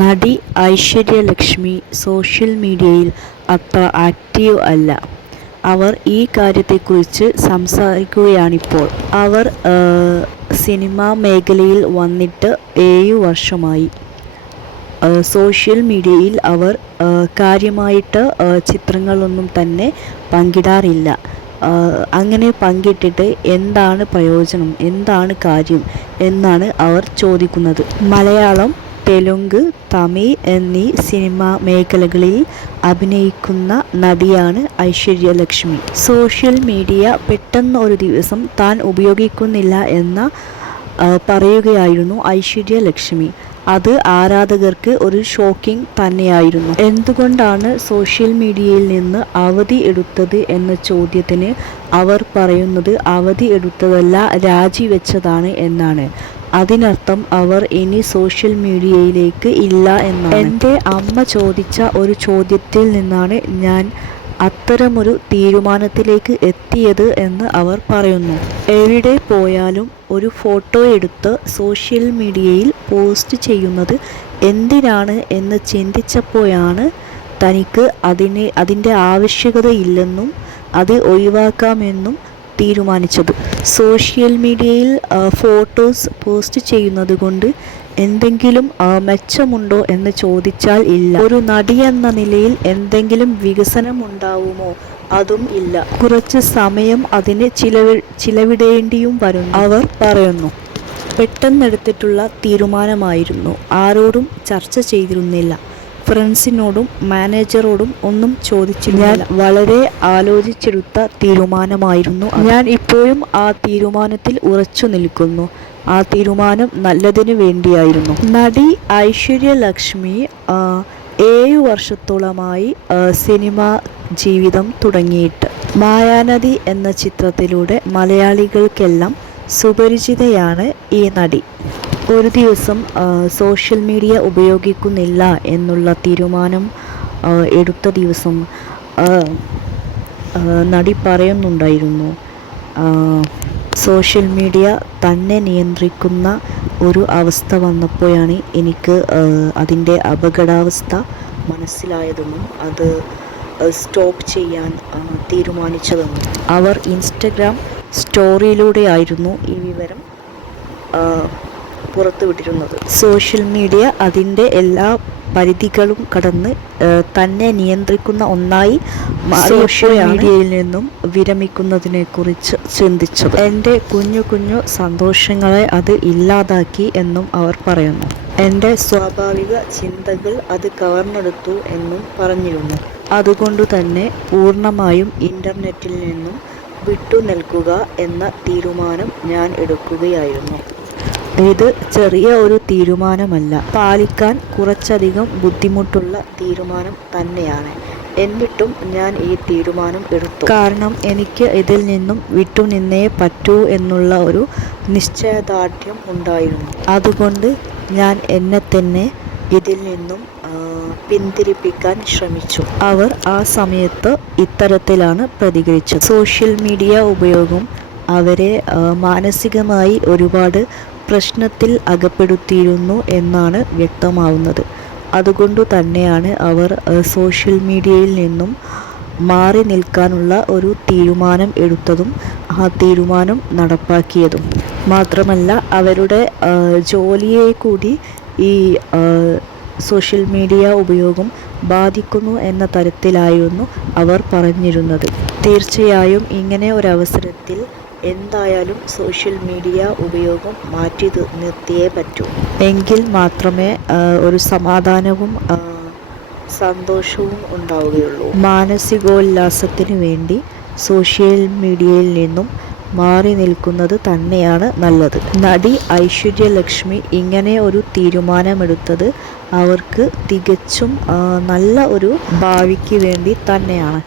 നടി ഐശ്വര്യലക്ഷ്മി സോഷ്യൽ മീഡിയയിൽ അത്ര ആക്റ്റീവ് അല്ല. അവർ ഈ കാര്യത്തെക്കുറിച്ച് സംസാരിക്കുകയാണിപ്പോൾ. അവർ സിനിമാ മേഖലയിൽ വന്നിട്ട് 7 വർഷമായി. സോഷ്യൽ മീഡിയയിൽ അവർ കാര്യമായിട്ട് ചിത്രങ്ങളൊന്നും തന്നെ പങ്കിടാറില്ല. അങ്ങനെ പങ്കിട്ടിട്ട് എന്താണ് പ്രയോജനം, എന്താണ് കാര്യം എന്നാണ് അവർ ചോദിക്കുന്നത്. മലയാളം, തെലുങ്ക്, തമിഴ് എന്നീ സിനിമാ മേഖലകളിൽ അഭിനയിക്കുന്ന നടിയാണ് ഐശ്വര്യലക്ഷ്മി. സോഷ്യൽ മീഡിയ പെട്ടെന്ന് ഒരു ദിവസം താൻ ഉപയോഗിക്കുന്നില്ല എന്ന് പറയുകയായിരുന്നു ഐശ്വര്യലക്ഷ്മി. അത് ആരാധകർക്ക് ഒരു ഷോക്കിംഗ് തന്നെയായിരുന്നു. എന്തുകൊണ്ടാണ് സോഷ്യൽ മീഡിയയിൽ നിന്ന് അവധി എടുത്തത് എന്ന ചോദ്യത്തിന് അവർ പറയുന്നത് അവധി എടുത്തതല്ല, രാജിവെച്ചതാണ് എന്നാണ്. അതിനർത്ഥം അവർ ഇനി സോഷ്യൽ മീഡിയയിലേക്ക് ഇല്ല എന്നാണ്. എൻ്റെ അമ്മ ചോദിച്ച ഒരു ചോദ്യത്തിൽ നിന്നാണ് ഞാൻ അത്തരമൊരു തീരുമാനത്തിലേക്ക് എത്തിയത് എന്ന് അവർ പറയുന്നു. എവിടെ പോയാലും ഒരു ഫോട്ടോ എടുത്ത് സോഷ്യൽ മീഡിയയിൽ പോസ്റ്റ് ചെയ്യുന്നത് എന്തിനാണ് എന്ന് ചിന്തിച്ചപ്പോഴാണ് തനിക്ക് അതിൻ്റെ ആവശ്യകതയില്ലെന്നും അത് ഒഴിവാക്കാമെന്നും തീരുമാനിച്ചത്. സോഷ്യൽ മീഡിയയിൽ ഫോട്ടോസ് പോസ്റ്റ് ചെയ്യുന്നത് കൊണ്ട് എന്തെങ്കിലും മെച്ചമുണ്ടോ എന്ന് ചോദിച്ചാൽ ഇല്ല. ഒരു നടി എന്ന നിലയിൽ എന്തെങ്കിലും വികസനം ഉണ്ടാവുമോ? അതും ഇല്ല. കുറച്ച് സമയം അതിന് ചിലവിടേണ്ടിയും വരും അവർ പറയുന്നു. പെട്ടെന്നെടുത്തിട്ടുള്ള തീരുമാനമായിരുന്നു. ആരോടും ചർച്ച ചെയ്തിരുന്നില്ല. ഫ്രണ്ട്സിനോടും മാനേജറോടും ഒന്നും ചോദിച്ചില്ല. ഞാൻ വളരെ ആലോചിച്ചെടുത്ത തീരുമാനമായിരുന്നു. ഞാൻ ഇപ്പോഴും ആ തീരുമാനത്തിൽ ഉറച്ചു നിൽക്കുന്നു. ആ തീരുമാനം നല്ലതിനു വേണ്ടിയായിരുന്നു. നടി ഐശ്വര്യലക്ഷ്മി 7 വർഷത്തോളമായി സിനിമാ ജീവിതം തുടങ്ങിയിട്ട്. മായാനദി എന്ന ചിത്രത്തിലൂടെ മലയാളികൾക്കെല്ലാം സുപരിചിതയാണ് ഈ നടി. ഒരു ദിവസം സോഷ്യൽ മീഡിയ ഉപയോഗിക്കുന്നില്ല എന്നുള്ള തീരുമാനം എടുത്ത ദിവസം നടി പറയുന്നുണ്ടായിരുന്നു, സോഷ്യൽ മീഡിയ തന്നെ നിയന്ത്രിക്കുന്ന ഒരു അവസ്ഥ വന്നപ്പോഴാണ് എനിക്ക് അതിൻ്റെ അപകടാവസ്ഥ മനസ്സിലായതെന്നും അത് സ്റ്റോപ്പ് ചെയ്യാൻ തീരുമാനിച്ചതെന്നും. അവർ ഇൻസ്റ്റഗ്രാം സ്റ്റോറിയിലൂടെയായിരുന്നു ഈ വിവരം പുറത്തുവിട്ടിരുന്നത്. സോഷ്യൽ മീഡിയ അതിൻ്റെ എല്ലാ പരിധികളും കടന്ന് തന്നെ നിയന്ത്രിക്കുന്ന ഒന്നായി സോഷ്യൽ മീഡിയയിൽ നിന്നും വിരമിക്കുന്നതിനെക്കുറിച്ച് ചിന്തിച്ചത്. എൻ്റെ കുഞ്ഞു സന്തോഷങ്ങളെ അത് ഇല്ലാതാക്കി എന്നും അവർ പറയുന്നു. എൻ്റെ സ്വാഭാവിക ചിന്തകൾ അത് കവർന്നെടുത്തു എന്നും പറഞ്ഞിരുന്നു. അതുകൊണ്ടു തന്നെ പൂർണ്ണമായും ഇൻ്റർനെറ്റിൽ നിന്നും വിട്ടുനിൽക്കുക എന്ന തീരുമാനം ഞാൻ എടുക്കുകയായിരുന്നു. ഇത് ചെറിയ ഒരു തീരുമാനമല്ല, പാലിക്കാൻ കുറച്ചധികം ബുദ്ധിമുട്ടുള്ള തീരുമാനം തന്നെയാണ്. എന്നിട്ടും ഞാൻ ഈ തീരുമാനം എടുത്തു. കാരണം എനിക്ക് ഇതിൽ നിന്നും വിട്ടുനിന്നേ പറ്റൂ എന്നുള്ള ഒരു നിശ്ചയദാർഢ്യം ഉണ്ടായിരുന്നു. അതുകൊണ്ട് ഞാൻ എന്നെ തന്നെ ഇതിൽ നിന്നും പിന്തിരിപ്പിക്കാൻ ശ്രമിച്ചു. അവർ ആ സമയത്ത് ഇത്തരത്തിലാണ് പ്രതികരിച്ചത്. സോഷ്യൽ മീഡിയ ഉപയോഗം അവരെ മാനസികമായി ഒരുപാട് പ്രശ്നത്തിൽ അകപ്പെടുത്തിയിരുന്നു എന്നാണ് വ്യക്തമാവുന്നത്. അതുകൊണ്ടു തന്നെയാണ് അവർ സോഷ്യൽ മീഡിയയിൽ നിന്നും മാറി നിൽക്കാനുള്ള ഒരു തീരുമാനം എടുത്തതും ആ തീരുമാനം നടപ്പാക്കിയതും. മാത്രമല്ല അവരുടെ ജോലിയെ കൂടി ഈ സോഷ്യൽ മീഡിയ ഉപയോഗം ബാധിക്കുന്നു എന്ന തരത്തിലായിരുന്നു അവർ പറഞ്ഞിരുന്നത്. തീർച്ചയായും ഇങ്ങനെ ഒരവസരത്തിൽ എന്തായാലും സോഷ്യൽ മീഡിയ ഉപയോഗം മാറ്റി നിർത്തിയേ പറ്റൂ. എങ്കിൽ മാത്രമേ ഒരു സമാധാനവും സന്തോഷവും ഉണ്ടാവുകയുള്ളൂ. മാനസികോല്ലാസത്തിന് വേണ്ടി സോഷ്യൽ മീഡിയയിൽ നിന്നും മാറി നിൽക്കുന്നത് തന്നെയാണ് നല്ലത്. നടി ഐശ്വര്യലക്ഷ്മി ഇങ്ങനെ ഒരു തീരുമാനമെടുത്തത് അവർക്ക് തികച്ചും നല്ല ഒരു ഭാവിക്ക് വേണ്ടി തന്നെയാണ്.